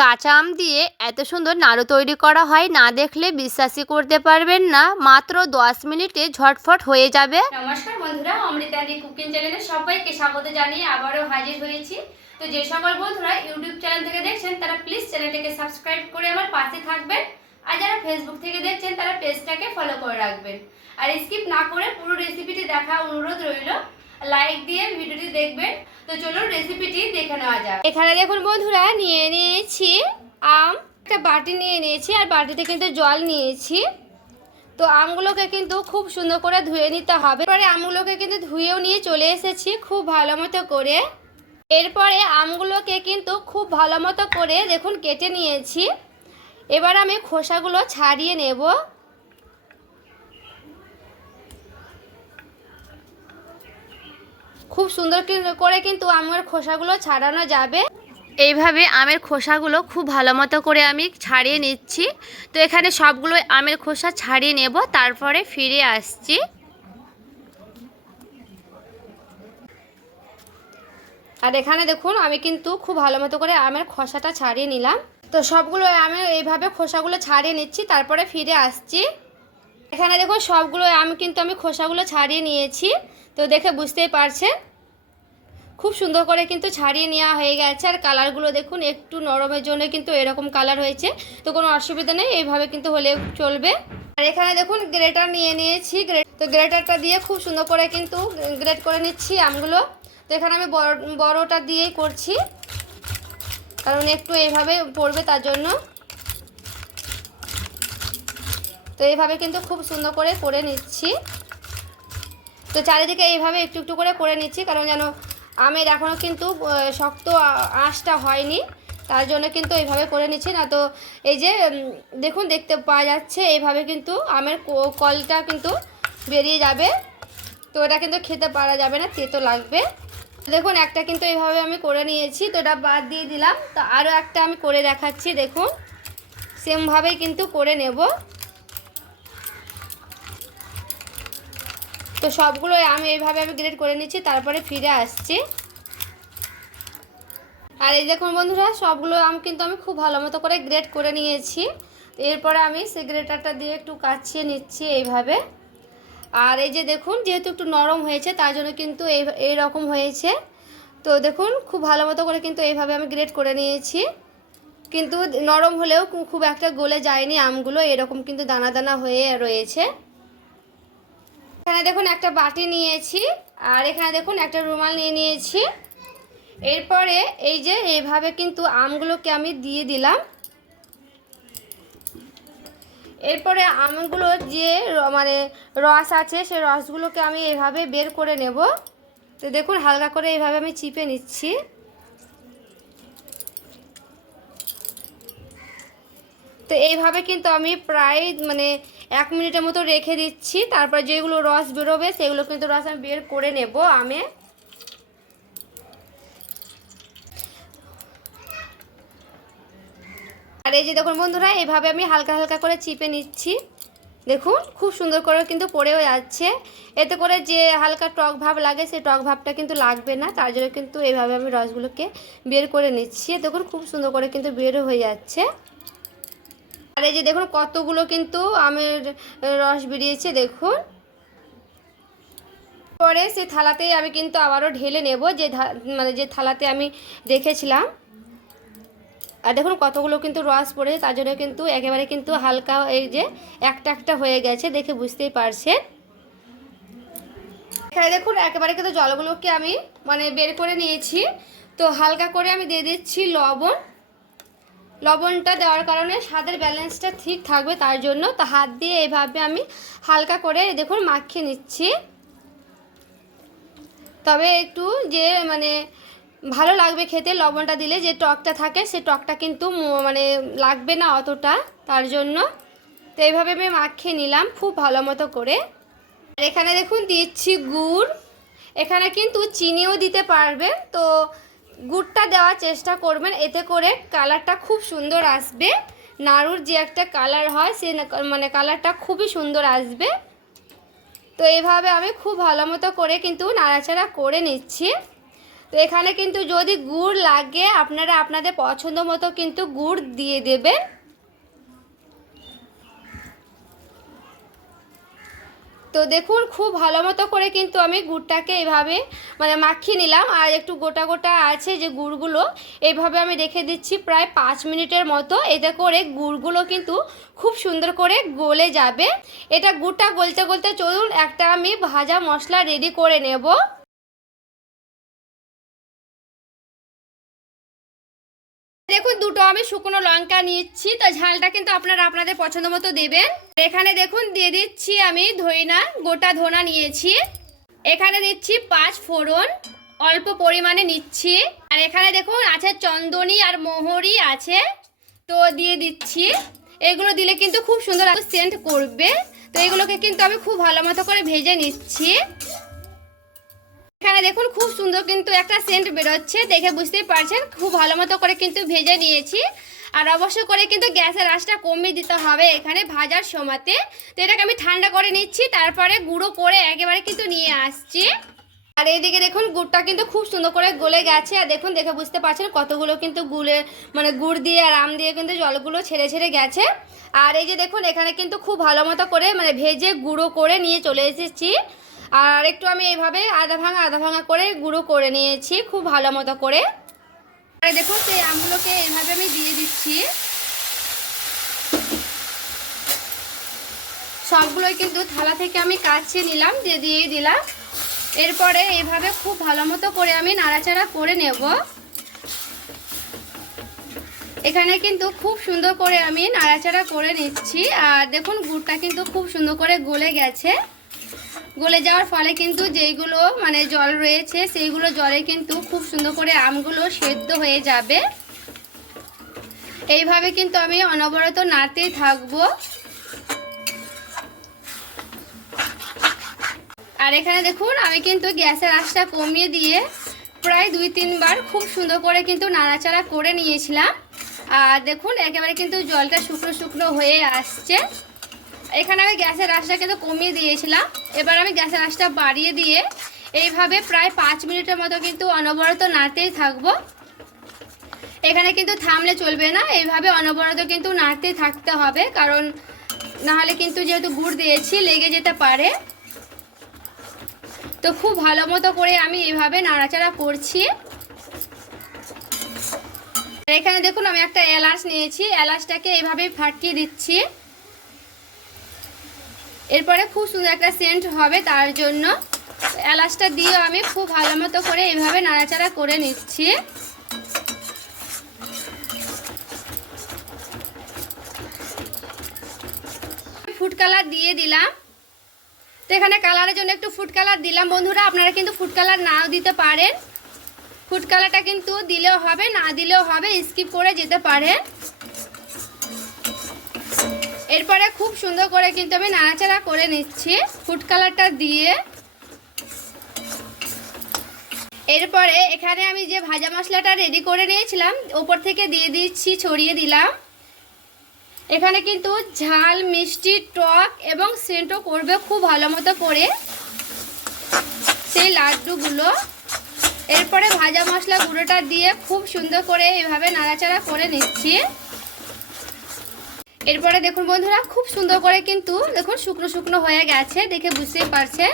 কাঁচা আম দিয়ে এত সুন্দর নাড়ু তৈরি করা হয়, না দেখলে বিশ্বাসই করতে পারবেন না। মাত্র 10 মিনিটে ঝটফট হয়ে যাবে। নমস্কার বন্ধুরা, অমৃতাদি কুকিং চ্যানেলে সবাইকে স্বাগত জানিয়ে আবারও হাজির হয়েছি। তো যে সকল বন্ধুরা ইউটিউব চ্যানেল থেকে দেখছেন তারা প্লিজ চ্যানেলটাকে সাবস্ক্রাইব করে আমার পাশে থাকবেন, আর যারা ফেসবুক থেকে দেখছেন তারা পেজটাকে ফলো করে রাখবেন। আর স্কিপ না করে পুরো রেসিপিটি দেখা অনুরোধ রইল, লাইক দিয়ে ভিডিওটি দেখবেন। তো চলুন রেসিপিটি দেখে নেওয়া যাক। এখানে দেখুন বন্ধুরা, নিয়ে নিয়েছি আম, একটা বাটি নিয়ে নিয়েছি, আর বাটিতে কিন্তু জল নিয়েছি। তো আমগুলোকে কিন্তু খুব সুন্দর করে ধুয়ে নিতে হবে। এরপরে আমগুলোকে কিন্তু ধুয়েও নিয়ে চলে এসেছি খুব ভালো মতো করে। এরপরে আমগুলোকে কিন্তু খুব ভালো মতো করে দেখুন কেটে নিয়েছি। এবার আমি খোসাগুলো ছাড়িয়ে নেব। খুব সুন্দর করে কিন্তু আমের খোসাগুলো ছাড়ানো যাবে। এইভাবে আমের খোসাগুলো খুব ভালো মতো করে আমি ছাড়িয়ে নিচ্ছি। তো এখানে সবগুলো আমের খোসা ছাড়িয়ে নেব, তারপরে ফিরে আসছি। আর এখানে দেখুন আমি কিন্তু খুব ভালো মতো করে আমের খোসাটা ছাড়িয়ে নিলাম। তো সবগুলো আমি এইভাবে খোসাগুলো ছাড়িয়ে নিচ্ছি, তারপরে ফিরে আসছি। এখানে দেখুন সবগুলো আম কিন্তু আমি খোসাগুলো ছাড়িয়ে নিয়েছি। তো দেখে বুঝতেই পারছেন খুব সুন্দর করে কিন্তু ছাড়িয়ে নেওয়া হয়ে গেছে। আর কালারগুলো দেখুন একটু নরমের জন্য কিন্তু এরকম কালার হয়েছে। তো কোনো অসুবিধা নেই, এইভাবে কিন্তু হলে চলবে। আর এখানে দেখুন গ্রেটার নিয়ে নিয়েছি। তো গ্রেটারটা দিয়ে খুব সুন্দর করে কিন্তু গ্রেট করে নিচ্ছি আমগুলো। তো এখানে আমি বড়টা দিয়েই করছি, কারণ একটু এইভাবে পড়বে তার জন্য। তো এইভাবে কিন্তু খুব সুন্দর করে নিচ্ছি। তো চারিদিকে এইভাবে একটু একটু করে নিচ্ছি, কারণ যেন আমের এখনও কিন্তু শক্ত আঁশটা হয়নি, তার জন্য কিন্তু এইভাবে করে নিচ্ছি। না তো এই যে দেখুন দেখতে পাওয়া যাচ্ছে এইভাবে কিন্তু আমের কলটা কিন্তু বেরিয়ে যাবে। তো এটা কিন্তু খেতে পারা যাবে না, তেতো লাগবে। দেখুন একটা কিন্তু এইভাবে আমি করে নিয়েছি, তো এটা বাদ দিয়ে দিলাম। তো আরও একটা আমি করে দেখাচ্ছি, দেখুন সেমভাবেই কিন্তু করে নেব। তো সবগুলো আমি এইভাবে গ্রেড করে নিচ্ছি, তারপরে ফিরে আসছি। আর এই দেখুন বন্ধুরা, সবগুলো আম কিন্তু আমি খুব ভালো মতো করে গ্রেড করে নিয়েছি। এরপরে আমি সেই গ্রেটারটা দিয়ে একটু কাচিয়ে নিচ্ছি এইভাবে। আর এই যে দেখুন যেহেতু একটু নরম হয়েছে তার জন্য কিন্তু এই রকম হয়েছে। তো দেখুন খুব ভালো মতো করে কিন্তু এইভাবে আমি গ্রেড করে নিয়েছি, কিন্তু নরম হলেও খুব একটা গলে যায়নি আমগুলো, এরকম কিন্তু দানা দানা হয়ে রয়েছে। এখানে দেখুন একটা বাটি নিয়েছি, আর এখানে দেখুন একটা রুমাল নিয়ে নিয়েছি। এরপরে এই যে এইভাবে কিন্তু আমগুলোকে আমি দিয়ে দিলাম। এরপরে আমগুলোর যে মানে রস আছে সেই রসগুলোকে আমি এইভাবে বের করে নেব। তো দেখুন হালকা করে এইভাবে আমি চিপে নিচ্ছি। তো এইভাবে কিন্তু আমি প্রায় 1 মিনিটের মতো রেখে দিচ্ছি। তারপর যেগুলো রস বেরোবে সেগুলো কিন্তু রস আমি বের করে নেব আমে। আর এই যে দেখুন বন্ধুরা, এইভাবে আমি হালকা হালকা করে চিপে নিচ্ছি। দেখুন খুব সুন্দর করে কিন্তু পড়েও যাচ্ছে। এতে করে যে হালকা টক ভাব লাগে সেই টক ভাবটা কিন্তু লাগবে না, তার জন্য কিন্তু এইভাবে আমি রসগুলোকে বের করে নিচ্ছি। দেখুন খুব সুন্দর করে কিন্তু বেরও হয়ে যাচ্ছে। আর এই যে দেখুন কতগুলো কিন্তু আমের রস বেরিয়েছে দেখুন। পরে সেই থালাতেই আমি কিন্তু আবারও ঢেলে নেব, যে থালাতে আমি রেখেছিলাম। আর দেখুন কতগুলো কিন্তু রস পড়েছে, তার জন্য কিন্তু একেবারে কিন্তু হালকা এই যে একটা একটা হয়ে গেছে, দেখে বুঝতেই পারছেন। এখানে দেখুন একেবারে কিন্তু জলগুলোকে আমি বের করে নিয়েছি। তো হালকা করে আমি দিয়ে দিচ্ছি লবণ। লবণটা দেওয়ার কারণে স্বাদের ব্যালেন্সটা ঠিক থাকবে, তার জন্য তো হাত দিয়ে এইভাবে আমি হালকা করে দেখুন মাখিয়ে নিচ্ছি। তবে একটু যে ভালো লাগবে খেতে, লবণটা দিলে যে টকটা থাকে সেই টকটা কিন্তু লাগবে না অতটা, তার জন্য। তো এইভাবে আমি মাখিয়ে নিলাম খুব ভালো মতো করে। আর এখানে দেখুন দিচ্ছি গুড়। এখানে কিন্তু চিনিও দিতে পারবেন, তো গুড়টা দেওয়ার চেষ্টা করবেন, এতে করে কালারটা খুব সুন্দর আসবে। নাড়ুর যে একটা কালার হয় সে কালারটা খুবই সুন্দর আসবে। তো এইভাবে আমি খুব ভালো মতো করে কিন্তু নাড়াচাড়া করে নিচ্ছি। তো এখানে কিন্তু যদি গুড় লাগে আপনারা আপনাদের পছন্দ মতো কিন্তু গুড় দিয়ে দেবেন। তো দেখুন খুব ভালো মতো করে কিন্তু আমি গুড়টাকে এইভাবে মানে মাখিয়ে নিলাম। আর একটু গোটা গোটা আছে যে গুড়গুলো, এইভাবে আমি রেখে দিচ্ছি প্রায় 5 মিনিটের মতো। এতে করে গুড়গুলো কিন্তু খুব সুন্দর করে গলে যাবে। এটা গুড়টা গলতে গলতে চলুন একটা আমি ভাজা মশলা রেডি করে নেব। দেখুন দুটো আমি শুকনো লঙ্কা নিচ্ছি, তো ঝালটা কিন্তু আপনারা আপনাদের পছন্দ মতো দেবেন। এখানে দেখুন দিয়ে দিচ্ছি আমি ধইনা, গোটা ধনা নিয়েছি। এখানে দিচ্ছি 5 ফোড়ন, অল্প পরিমাণে নিচ্ছি। আর এখানে দেখুন আছে চন্দনী আর মোহরি আছে, তো দিয়ে দিচ্ছি। এগুলো দিলে কিন্তু খুব সুন্দর সেন্ট করবে। তো এগুলোকে কিন্তু আমি খুব ভালো মতো করে ভেজে নিচ্ছি। এখানে দেখুন খুব সুন্দর কিন্তু একটা সেন্ট বেরোচ্ছে, দেখে বুঝতেই পারছেন। খুব ভালো মতো করে কিন্তু ভেজে নিয়েছি। আর অবশ্য করে কিন্তু গ্যাসের আঁচটা কমিয়ে দিতে হবে এখানে ভাজার সময়তে। তো এটাকে আমি ঠান্ডা করে নিচ্ছি, তারপরে গুঁড়ো করে একেবারে কিন্তু নিয়ে আসছি। আর এইদিকে দেখুন গুড়টা কিন্তু খুব সুন্দর করে গলে গেছে। আর দেখুন দেখে বুঝতে পারছেন কতগুলো কিন্তু গুড় দিয়ে আর আম দিয়ে কিন্তু জলগুলো ছেড়ে ছেড়ে গেছে। আর এই যে দেখুন এখানে কিন্তু খুব ভালো মতো করে ভেজে গুঁড়ো করে নিয়ে চলে এসেছি। আর একটু আমি এইভাবে আধা ভাঙা করে গুঁড়ো করে নিয়েছি খুব ভালো মতো করে। আর দেখুন সেই আমগুলোকে এইভাবে আমি দিয়ে দিচ্ছি। সবগুলোই কিন্তু থালা থেকে আমি কাটছে নিলাম, দিয়ে দিলাম। এরপরে এইভাবে খুব ভালো মতো করে আমি নাড়াচাড়া করে নেব। এখানে কিন্তু খুব সুন্দর করে আমি নাড়াচাড়া করে নিচ্ছি। আর দেখুন গুড়টা কিন্তু খুব সুন্দর করে গলে গেছে। গলে যাওয়ার ফলে কিন্তু যেইগুলো জল রয়েছে সেইগুলো জলে কিন্তু খুব সুন্দর করে আমগুলো সেদ্ধ হয়ে যাবে। এইভাবে কিন্তু আমি অনবরত নাড়তেই থাকবো। আর এখানে দেখুন আমি কিন্তু গ্যাসের আঁচটা কমিয়ে দিয়ে প্রায় 2-3 বার খুব সুন্দর করে কিন্তু নাড়াচাড়া করে নিয়েছিলাম। আর দেখুন একেবারে কিন্তু জলটা শুকনো শুকনো হয়ে আসছে। এখানে আমি গ্যাসের আঁচটা কিন্তু কমিয়ে দিয়েছিলাম, এবার আমি গ্যাসের আঁচটা বাড়িয়ে দিয়ে এইভাবে প্রায় 5 মিনিটের মতো কিন্তু অনবরত নাড়তেই থাকবো। এখানে কিন্তু থামলে চলবে না, এইভাবে অনবরত কিন্তু নাড়তেই থাকতে হবে, কারণ নাহলে কিন্তু যেহেতু গুড় দিয়েছি লেগে যেতে পারে। তো খুব ভালো মতো করে আমি এইভাবে নাড়াচাড়া করছি। এখানে দেখুন আমি একটা এলাচ নিয়েছি, এলাচটাকে এইভাবে ফাটিয়ে দিচ্ছি। এরপরে খুব সুন্দর একটা সেন্ট হবে, তার জন্য এলাচটা দিয়ে আমি খুব ভালো মতো করে এইভাবে নাড়াচাড়া করে নিচ্ছি। ফুড কালার দিয়ে দিলাম। তো এখানে কালারের জন্য একটু ফুড কালার দিলাম। বন্ধুরা আপনারা কিন্তু ফুড কালার নাও দিতে পারেন, ফুড কালারটা কিন্তু দিলেও হবে না দিলেও হবে, স্কিপ করে যেতে পারেন। এরপরে খুব সুন্দর করে কিন্তু আমি নাড়াচাড়া করে নিচ্ছি ফুড কালারটা দিয়ে। এরপরে এখানে আমি যে ভাজা মশলাটা রেডি করে নিয়েছিলাম ওপর থেকে দিয়ে দিচ্ছি, ছড়িয়ে দিলাম। এখানে কিন্তু ঝাল, মিষ্টি, টক এবং সেন্টও করবে খুব ভালো মতো করে সেই লাড্ডুগুলো। এরপরে ভাজা মশলা গুঁড়োটা দিয়ে খুব সুন্দর করে এভাবে নাড়াচাড়া করে নিচ্ছি। এরপরে দেখুন বন্ধুরা খুব সুন্দর করে কিন্তু দেখুন শুকনো শুকনো হয়ে গেছে, দেখে বুঝতেই পারছেন।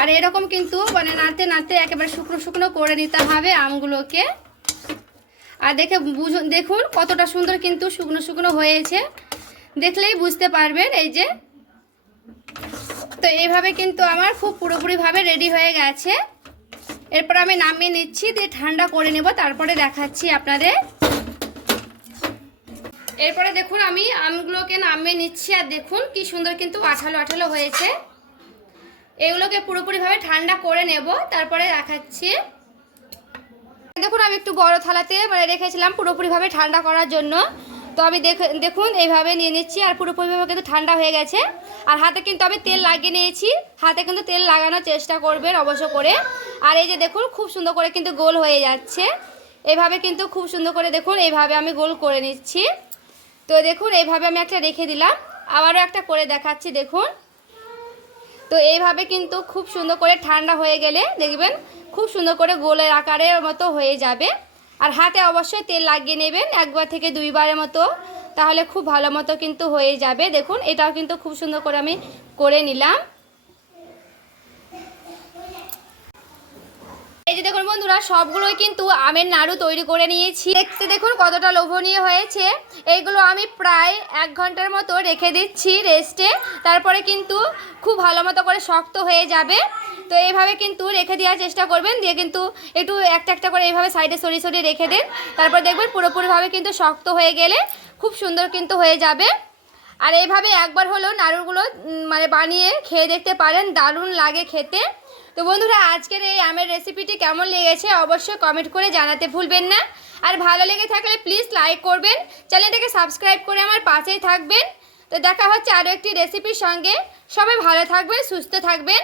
আর এরকম কিন্তু নাড়তে নাড়তে একেবারে শুকনো শুকনো করে নিতে হবে আমগুলোকে। আর দেখুন কতটা সুন্দর কিন্তু শুকনো শুকনো হয়েছে, দেখলেই বুঝতে পারবেন। এই যে তো এইভাবে কিন্তু আমার খুব পুরোপুরিভাবে রেডি হয়ে গেছে। এরপর আমি নামিয়ে নিচ্ছি, দিয়ে ঠান্ডা করে নেব, তারপরে দেখাচ্ছি আপনাদের। এরপরে দেখুন আমি আমগুলোকে নামিয়ে নিচ্ছি। আর দেখুন কি সুন্দর কিন্তু আঠালো আঠালো হয়েছে। এগুলোকে পুরোপুরিভাবে ঠান্ডা করে নেব, তারপরে দেখাচ্ছি। দেখুন আমি একটু বড় থালাতে রেখেছিলাম পুরোপুরিভাবে ঠান্ডা করার জন্য। তো আমি দেখুন এইভাবে নিয়ে নিচ্ছি। আর পুরোপুরিভাবে কিন্তু ঠান্ডা হয়ে গেছে। আর হাতে কিন্তু আমি তেল লাগিয়ে নিয়েছি, হাতে কিন্তু তেল লাগানোর চেষ্টা করবেন অবশ্য করে। আর এই যে দেখুন খুব সুন্দর করে কিন্তু গোল হয়ে যাচ্ছে। এইভাবে কিন্তু খুব সুন্দর করে দেখুন এইভাবে আমি গোল করে নিচ্ছি। তো দেখুন এইভাবে আমি একটা রেখে দিলাম, আবারও একটা করে দেখাচ্ছি দেখুন। তো এইভাবে কিন্তু খুব সুন্দর করে ঠান্ডা হয়ে গেলে দেখবেন খুব সুন্দর করে গোলের আকারের মতো হয়ে যাবে। আর হাতে অবশ্যই তেল লাগিয়ে নেবেন 1 থেকে 2 বারের মতো, তাহলে খুব ভালো মতো কিন্তু হয়ে যাবে। দেখুন এটাও কিন্তু খুব সুন্দর করে আমি করে নিলাম। এই যে দেখুন বন্ধুরা, সবগুলোই কিন্তু আমের নাড়ু তৈরি করে নিয়েছি। দেখতে দেখুন কতটা লোভনীয় হয়েছে। এইগুলো আমি প্রায় 1 ঘন্টার মতো রেখে দিচ্ছি রেস্টে, তারপরে কিন্তু খুব ভালো মতো করে শক্ত হয়ে যাবে। তো এইভাবে কিন্তু রেখে দেওয়ার চেষ্টা করবেন, দিয়ে কিন্তু একটু একটা একটা করে এইভাবে সাইডে সরিয়ে সরিয়ে রেখে দেন। তারপর দেখবেন পুরোপুরিভাবে কিন্তু শক্ত হয়ে গেলে খুব সুন্দর কিন্তু হয়ে যাবে। আর এইভাবে একবার হলেও নাড়ুগুলো মানে বানিয়ে খেয়ে দেখতে পারেন, দারুণ লাগে খেতে। তো বন্ধুরা, আজকের এই আমের রেসিপিটি কেমন লেগেছে অবশ্যই কমেন্ট করে জানাতে ভুলবেন না। আর ভালো লেগে থাকলে প্লিজ লাইক করবেন, চ্যানেলটাকে সাবস্ক্রাইব করে আমার পাশেই থাকবেন। তো দেখা হচ্ছে আরও একটি রেসিপির সঙ্গে। সবাই ভালো থাকবেন, সুস্থ থাকবেন।